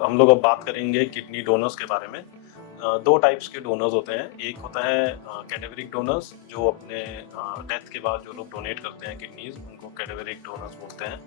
हम लोग अब बात करेंगे किडनी डोनर्स के बारे में। दो टाइप्स के डोनर्स होते हैं। एक होता है कैडेवरिक डोनर्स, जो अपने डेथ के बाद जो लोग डोनेट करते हैं किडनीज, उनको कैडेवरिक डोनर्स बोलते हैं।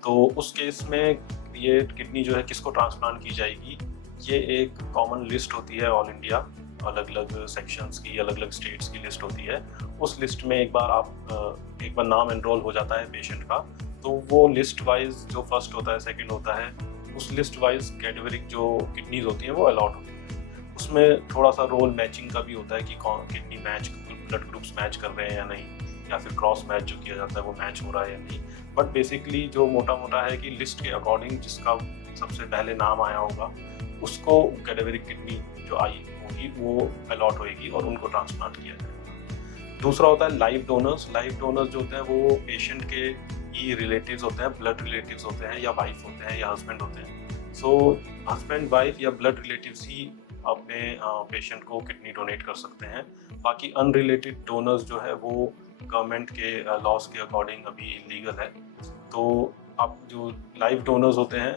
तो उस केस में ये किडनी जो है किसको ट्रांसप्लांट की जाएगी, ये एक कॉमन लिस्ट होती है ऑल इंडिया, अलग अलग सेक्शंस की, अलग अलग स्टेट्स की लिस्ट होती है। उस लिस्ट में एक बार नाम एनरोल हो जाता है पेशेंट का, तो वो लिस्ट वाइज जो फर्स्ट होता है, सेकंड होता है, उस लिस्ट वाइज कैटेगरिक जो किडनीज होती हैं वो अलॉट होती हैं। उसमें थोड़ा सा रोल मैचिंग का भी होता है कि कौन kidney match, blood groups match कर रहे हैं या नहीं, या फिर क्रॉस मैच जो किया जाता है वो मैच हो रहा है या नहीं। बट बेसिकली जो मोटा मोटा है कि लिस्ट के अकॉर्डिंग जिसका सबसे पहले नाम आया होगा उसको कैटेगरिक किडनी जो आई होगी वो अलॉट होएगी और उनको ट्रांसप्लांट किया जाएगा। दूसरा होता है लाइव डोनर्स। लाइव डोनर्स जो होते हैं वो पेशेंट के ही रिलेटिव्स होते हैं, ब्लड रिलेटिव्स होते हैं, या वाइफ होते हैं, या हस्बैंड होते हैं। सो हस्बैंड, वाइफ या ब्लड रिलेटिव्स ही अपने पेशेंट को किडनी डोनेट कर सकते हैं। बाकी अनरिलेटेड डोनर्स जो है वो गवर्नमेंट के लॉज के अकॉर्डिंग अभी इलीगल है। तो अब जो लाइव डोनर्स होते हैं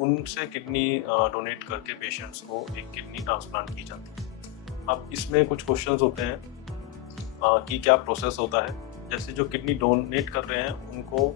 उनसे किडनी डोनेट करके पेशेंट्स को एक किडनी ट्रांसप्लांट की जाती है। अब इसमें कुछ क्वेश्चंस होते हैं कि क्या प्रोसेस होता है। जैसे जो किडनी डोनेट कर रहे हैं उनको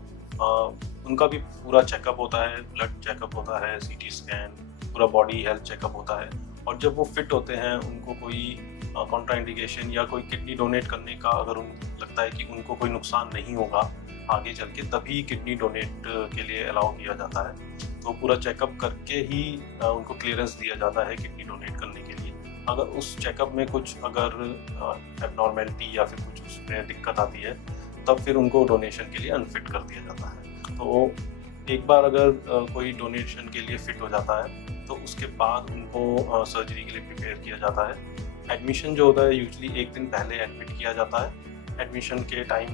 उनका भी पूरा चेकअप होता है, ब्लड चेकअप होता है, सीटी स्कैन, पूरा बॉडी हेल्थ चेकअप होता है। और जब वो फिट होते हैं, उनको कोई कॉन्ट्राइंडिकेशन या कोई किडनी डोनेट करने का अगर उनको लगता है कि उनको कोई नुकसान नहीं होगा आगे चल के, तभी किडनी डोनेट के लिए अलाउ किया जाता है। तो पूरा चेकअप करके ही उनको क्लियरेंस दिया जाता है किडनी डोनेट करने के लिए। अगर उस चेकअप में कुछ अगर एबनॉर्मेलिटी या फिर कुछ उसमें दिक्कत आती है, तब फिर उनको डोनेशन के लिए अनफिट कर दिया जाता है। तो एक बार अगर कोई डोनेशन के लिए फिट हो जाता है तो उसके बाद उनको सर्जरी के लिए प्रिपेयर किया जाता है। एडमिशन जो होता है यूजुअली एक दिन पहले एडमिट किया जाता है। एडमिशन के टाइम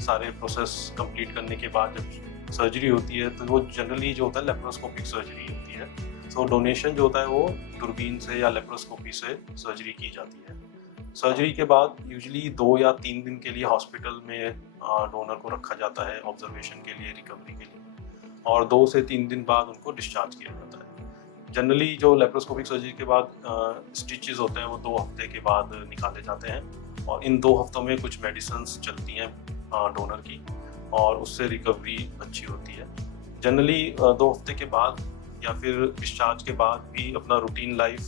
सारे प्रोसेस कंप्लीट करने के बाद जब सर्जरी होती है तो वो जनरली जो होता है लेप्रोस्कोपिक सर्जरी होती है। तो डोनेशन जो होता है वो दूरबीन से या लेप्रोस्कोपी से सर्जरी की जाती है। सर्जरी के बाद यूजुअली 2 या 3 दिन के लिए हॉस्पिटल में डोनर को रखा जाता है ऑब्जर्वेशन के लिए, रिकवरी के लिए, और 2 से 3 दिन बाद उनको डिस्चार्ज किया जाता है। जनरली जो लेप्रोस्कोपिक सर्जरी के बाद स्टिचेस होते हैं वो 2 हफ्ते के बाद निकाले जाते हैं, और इन 2 हफ्तों में कुछ मेडिसिन्स चलती हैं डोनर की, और उससे रिकवरी अच्छी होती है। जनरली 2 हफ्ते के बाद या फिर डिस्चार्ज के बाद भी अपना रूटीन लाइफ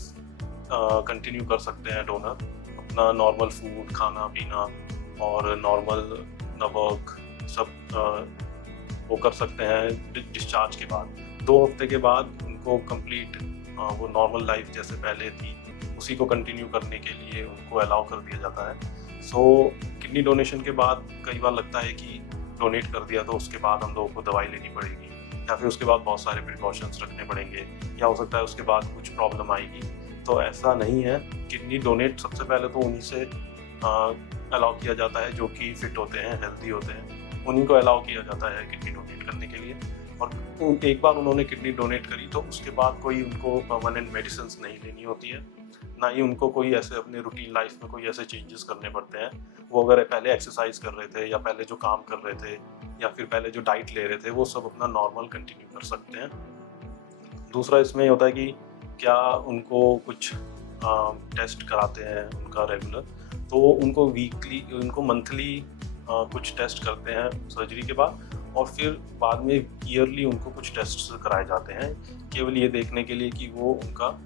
कंटिन्यू कर सकते हैं डोनर। अपना नॉर्मल फूड, खाना पीना और नॉर्मल वर्क सब वो कर सकते हैं डिस्चार्ज के बाद। 2 हफ्ते के बाद उनको कंप्लीट वो नॉर्मल लाइफ जैसे पहले थी उसी को कंटिन्यू करने के लिए उनको अलाउ कर दिया जाता है। सो किडनी डोनेशन के बाद कई बार लगता है कि डोनेट कर दिया तो उसके बाद हम लोगों को दवाई लेनी पड़ेगी, या फिर उसके बाद बहुत सारे प्रिकॉशंस रखने पड़ेंगे, या हो सकता है उसके बाद कुछ प्रॉब्लम आएगी। तो ऐसा नहीं है। किडनी डोनेट सबसे पहले तो उन्हीं से अलाउ किया जाता है जो कि फिट होते हैं, हेल्दी होते हैं, उन्हीं को अलाउ किया जाता है किडनी डोनेट करने के लिए। और एक बार उन्होंने किडनी डोनेट करी तो उसके बाद कोई उनको परमानेंट मेडिसिन नहीं लेनी होती है, ना ही उनको कोई ऐसे अपने रूटीन लाइफ में कोई ऐसे चेंजेस करने पड़ते हैं। वो अगर पहले एक्सरसाइज कर रहे थे, या पहले जो काम कर रहे थे, या फिर पहले जो डाइट ले रहे थे, वो सब अपना नॉर्मल कंटिन्यू कर सकते हैं। दूसरा इसमें ये होता है कि क्या उनको कुछ टेस्ट कराते हैं उनका रेगुलर, तो उनको वीकली, उनको मंथली कुछ टेस्ट करते हैं सर्जरी के बाद, और फिर बाद में ईयरली उनको कुछ टेस्ट कराए जाते हैं, केवल ये देखने के लिए कि वो उनका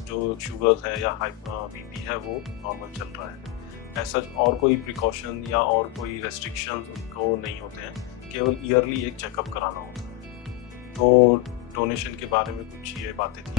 जो शुगर है या बीपी है वो नॉर्मल चल रहा है। ऐसा और कोई प्रिकॉशन या और कोई रेस्ट्रिक्शंस उनको नहीं होते हैं, केवल ईयरली एक चेकअप कराना होता है। तो डोनेशन के बारे में कुछ ये बातें थी।